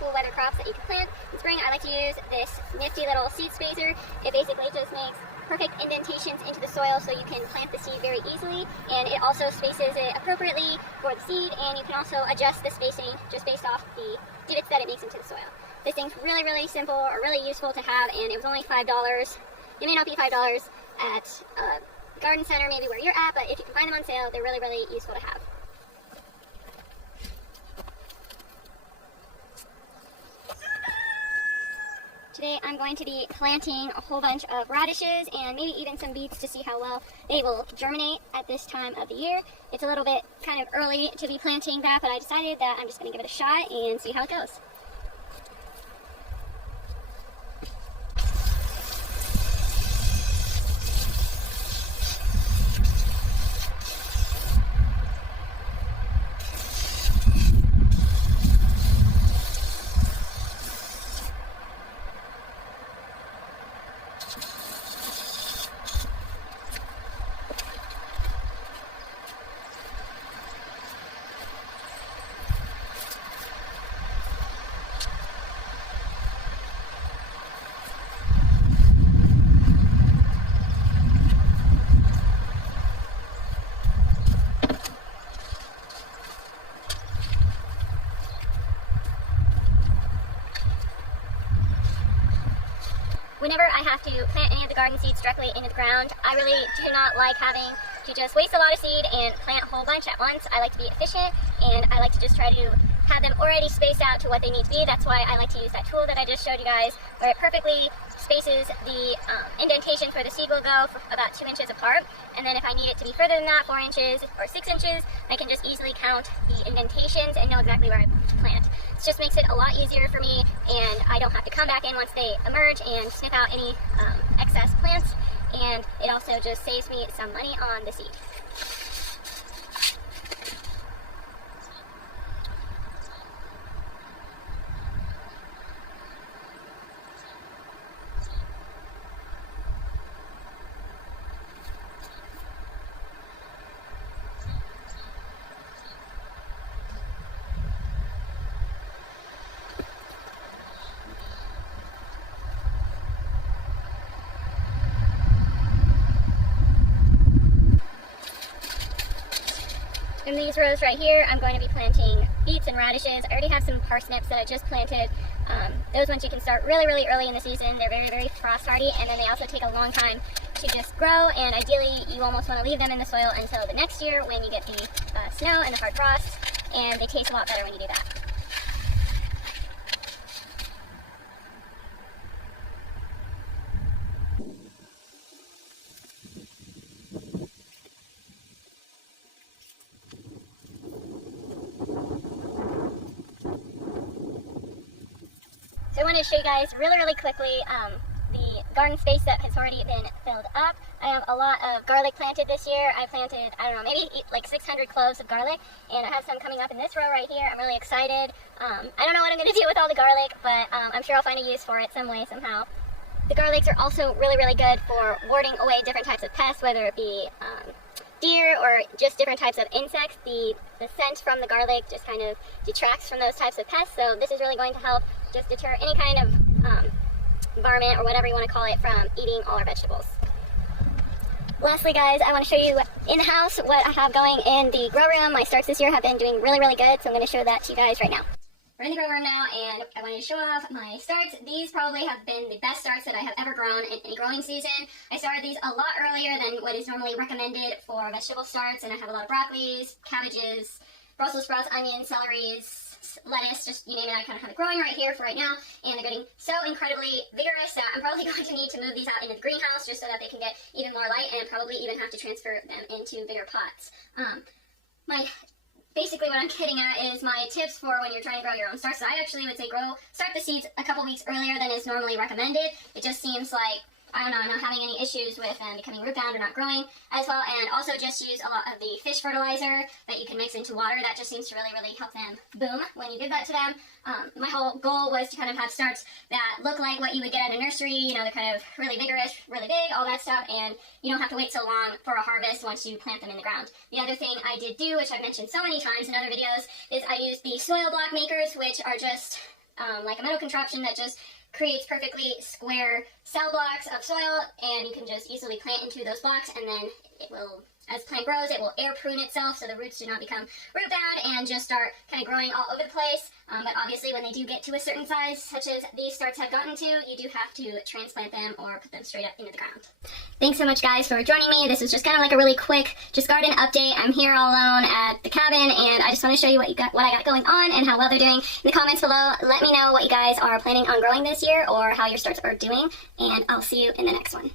cool weather crops that you can plant. In spring, I like to use this nifty little seed spacer. It basically just makes perfect indentations into the soil so you can plant the seed very easily, and it also spaces it appropriately for the seed, and you can also adjust the spacing just based off the divots that it makes into the soil. This thing's really, really simple or really useful to have, and it was only $5. It may not be $5 at a garden center, maybe where you're at, but if you can find them on sale, they're really, really useful to have. Today I'm going to be planting a whole bunch of radishes and maybe even some beets to see how well they will germinate at this time of the year. It's a little bit kind of early to be planting that, but I decided that I'm just going to give it a shot and see how it goes. Whenever I have to plant any of the garden seeds directly into the ground, I really do not like having to just waste a lot of seed and plant a whole bunch at once. I like to be efficient, and I like to just try to have them already spaced out to what they need to be. That's why I like to use that tool that I just showed you guys, where it perfectly spaces the indentations where the seed will go for about 2 inches apart. And then if I need it to be further than that, 4 inches or 6 inches, I can just easily count the indentations and know exactly where I plant. It just makes it a lot easier for me, and I don't have to come back in once they emerge and snip out any excess plants, and it also just saves me some money on the seed. In these rows right here, I'm going to be planting beets and radishes. I already have some parsnips that I just planted. Those ones you can start really, really early in the season. They're very, very frost hardy, and then they also take a long time to just grow, and ideally you almost want to leave them in the soil until the next year when you get the snow and the hard frost, and they taste a lot better when you do that. So I wanted to show you guys really, really quickly the garden space that has already been filled up. I have a lot of garlic planted this year. I planted, I don't know, maybe like 600 cloves of garlic, and I have some coming up in this row right here. I'm really excited. I don't know what I'm going to do with all the garlic, but I'm sure I'll find a use for it some way, somehow. The garlics are also really, really good for warding away different types of pests, whether it be deer or just different types of insects. The scent from the garlic just kind of detracts from those types of pests, so this is really going to help just deter any kind of varmint or whatever you want to call it from eating all our vegetables. Lastly, guys, I want to show you in the house what I have going in the grow room. My starts this year have been doing really, really good, so I'm going to show that to you guys right now. We're in the grow room now, and I wanted to show off my starts. These probably have been the best starts that I have ever grown in any growing season. I started these a lot earlier than what is normally recommended for vegetable starts, and I have a lot of broccolis, cabbages, Brussels sprouts, onions, celeries, lettuce, just you name it. I kind of have it growing right here for right now, and they're getting so incredibly vigorous that I'm probably going to need to move these out into the greenhouse just so that they can get even more light, and probably even have to transfer them into bigger pots. Basically what I'm getting at is my tips for when you're trying to grow your own starts. So I actually would say start the seeds a couple weeks earlier than is normally recommended. It just seems like, I don't know, I'm not having any issues with them becoming root bound or not growing as well. And also just use a lot of the fish fertilizer that you can mix into water. That just seems to really, really help them boom when you give that to them. My whole goal was to kind of have starts that look like what you would get at a nursery. You know, they're kind of really vigorous, really big, all that stuff, and you don't have to wait so long for a harvest once you plant them in the ground. The other thing I did do, which I've mentioned so many times in other videos, is I used the soil block makers, which are just like a metal contraption that just creates perfectly square cell blocks of soil, and you can just easily plant into those blocks, and then it will, as the plant grows, it will air prune itself so the roots do not become root bound and just start kind of growing all over the place. But obviously when they do get to a certain size, such as these starts have gotten to, you do have to transplant them or put them straight up into the ground. Thanks so much, guys, for joining me. This was just kind of like a really quick just garden update. I'm here all alone at the cabin, and I just want to show you what I got going on and how well they're doing. In the comments below, let me know what you guys are planning on growing this year or how your starts are doing, and I'll see you in the next one.